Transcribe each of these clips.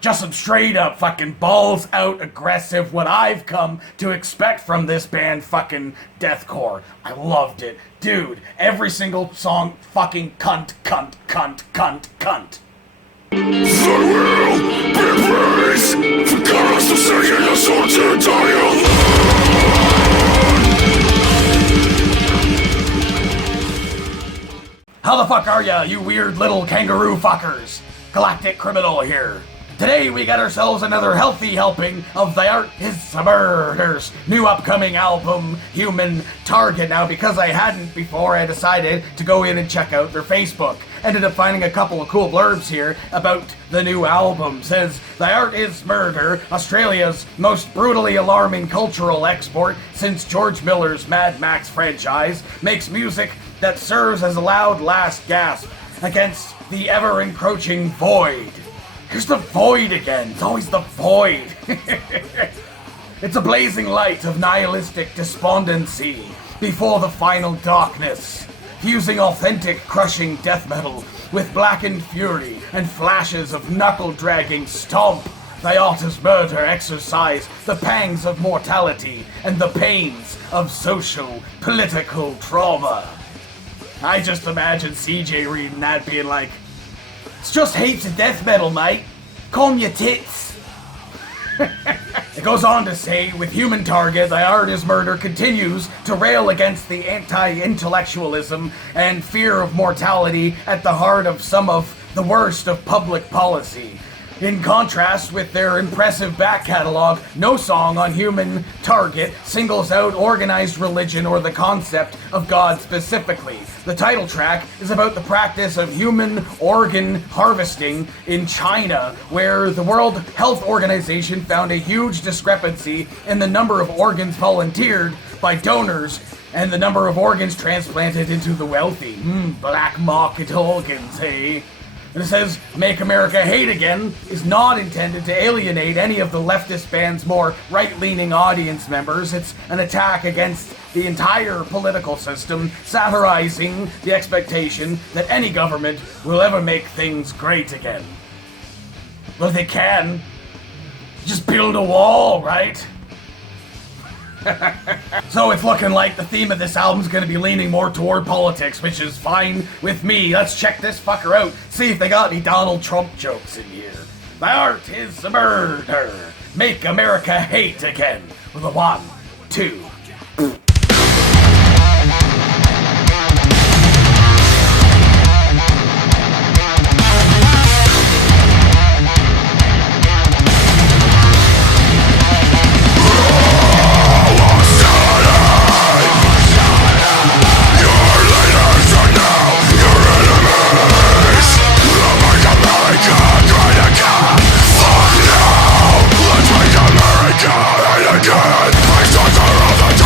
Just some straight up fucking balls out aggressive, what I've come to expect from this band fucking deathcore. I loved it. Dude, every single song fucking cunt, cunt, cunt, cunt, cunt. There will be praise for God to sing in a sword to die alone. How the fuck are ya, you weird little kangaroo fuckers? Galactic Criminal here. Today we got ourselves another healthy helping of The Art Is Murder's new upcoming album, Human Target. Now, because I hadn't before, I decided to go in and check out their Facebook. Ended up finding a couple of cool blurbs here about the new album. Says, The Art Is Murder, Australia's most brutally alarming cultural export since George Miller's Mad Max franchise, makes music that serves as a loud last gasp against the ever-encroaching void. Here's the void again. It's always the void. It's a blazing light of nihilistic despondency before the final darkness, fusing authentic crushing death metal with blackened fury and flashes of knuckle-dragging stomp. The Art Is Murder exercise the pangs of mortality and the pains of social, political trauma. I just imagine CJ reading that being like, it's just heaps of death metal, mate. Calm your tits. It goes on to say, with Human Target, The Art Is Murder continues to rail against the anti-intellectualism and fear of mortality at the heart of some of the worst of public policy. In contrast with their impressive back catalog, no song on Human Target singles out organized religion or the concept of God specifically. The title track is about the practice of human organ harvesting in China, where the World Health Organization found a huge discrepancy in the number of organs volunteered by donors and the number of organs transplanted into the wealthy. Black market organs, hey? And it says, Make America Hate Again is not intended to alienate any of the leftist band's more right-leaning audience members. It's an attack against the entire political system, satirizing the expectation that any government will ever make things great again. Well, they can. Just build a wall, right? So it's looking like the theme of this album's gonna be leaning more toward politics, which is fine with me. Let's check this fucker out, see if they got any Donald Trump jokes in here. The Art Is Murder. Make America Hate Again. With a 1, 2. God, I start to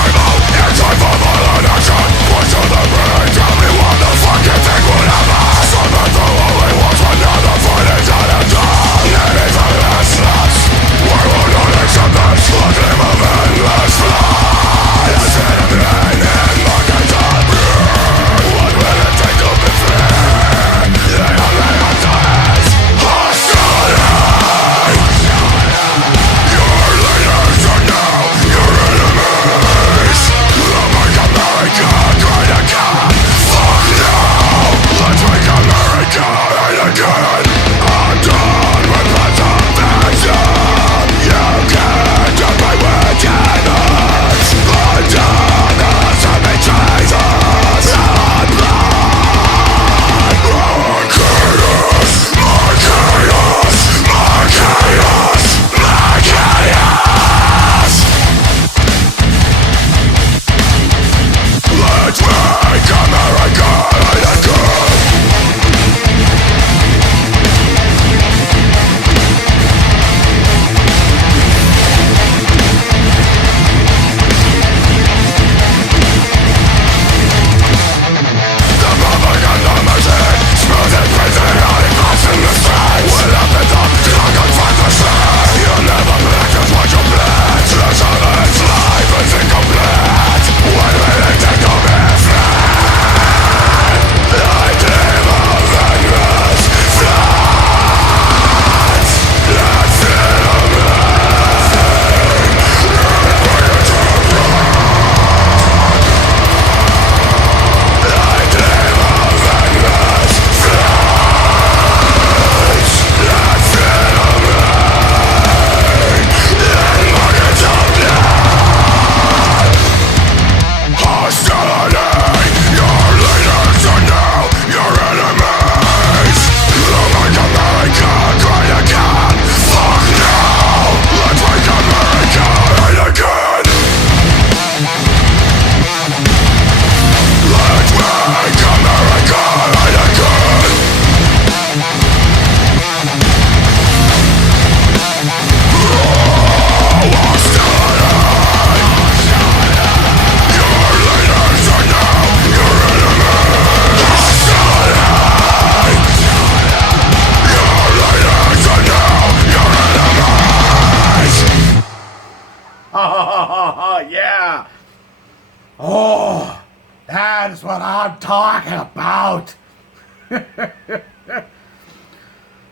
Oh, that's what I'm talking about.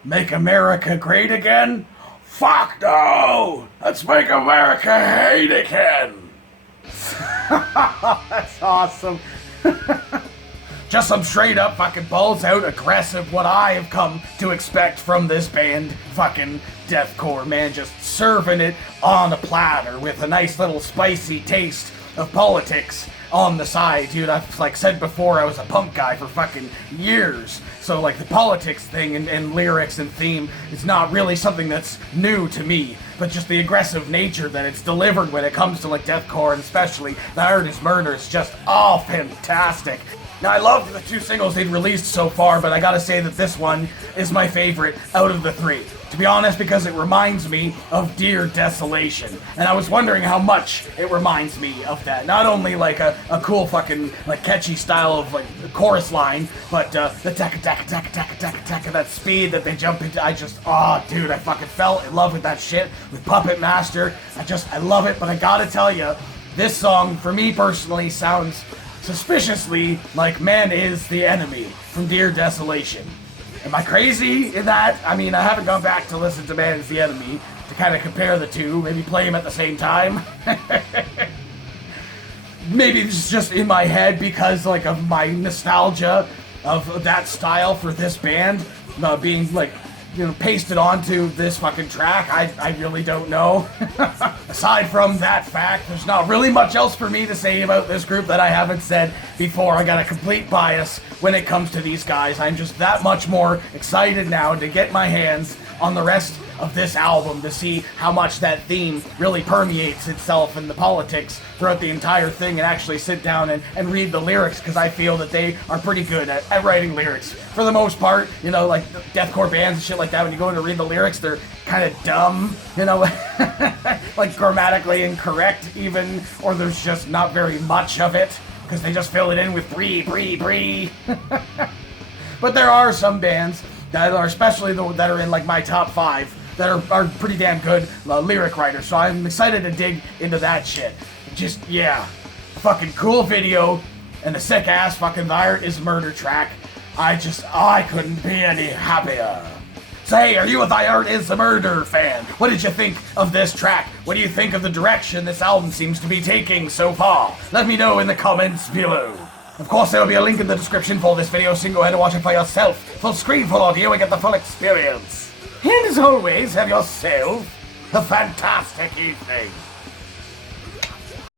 Make America great again? Fuck no! Let's make America hate again! That's awesome. Just some straight up fucking balls out aggressive, what I have come to expect from this band. Fucking deathcore, man, just serving it on a platter with a nice little spicy taste of politics on the side, dude. I've like said before, I was a punk guy for fucking years, so like the politics thing and lyrics and theme is not really something that's new to me, but just the aggressive nature that it's delivered when it comes to like deathcore, and especially Thy Art Is Murder, is just all fantastic. Now, I loved the 2 singles they'd released so far, but I gotta say that this one is my favorite out of the 3. To be honest, because it reminds me of Dear Desolation. And I was wondering how much it reminds me of that. Not only like a cool fucking like catchy style of like the chorus line, but the taka, that speed that they jump into. Dude, I fucking fell in love with that shit with Puppet Master. I love it, but I gotta tell you, this song, for me personally, sounds suspiciously like Man Is the Enemy from Dear Desolation. Am I crazy in that? I mean, I haven't gone back to listen to Man Is the Enemy to kind of compare the two, maybe play them at the same time. Maybe it's just in my head because like of my nostalgia of that style for this band being like, you know, pasted onto this fucking track. I really don't know. Aside from that fact, there's not really much else for me to say about this group that I haven't said before. I got a complete bias when it comes to these guys. I'm just that much more excited now to get my hands on the rest of this album to see how much that theme really permeates itself in the politics throughout the entire thing, and actually sit down and read the lyrics, because I feel that they are pretty good at writing lyrics. For the most part, you know, like deathcore bands and shit like that, when you go in to read the lyrics, they're kind of dumb, you know, like grammatically incorrect even, or there's just not very much of it, because they just fill it in with bree. But there are some bands that are, especially that are in like my top 5, that are pretty damn good lyric writers, so I'm excited to dig into that shit. Just, yeah, fucking cool video, and a sick ass fucking Thy Art Is Murder track. I couldn't be any happier. So hey, are you a Thy Art Is Murder fan? What did you think of this track? What do you think of the direction this album seems to be taking so far? Let me know in the comments below. Of course, there will be a link in the description for this video, so you can go ahead and watch it for yourself. Full screen, full audio, and get the full experience. And as always, have yourself a fantastic evening.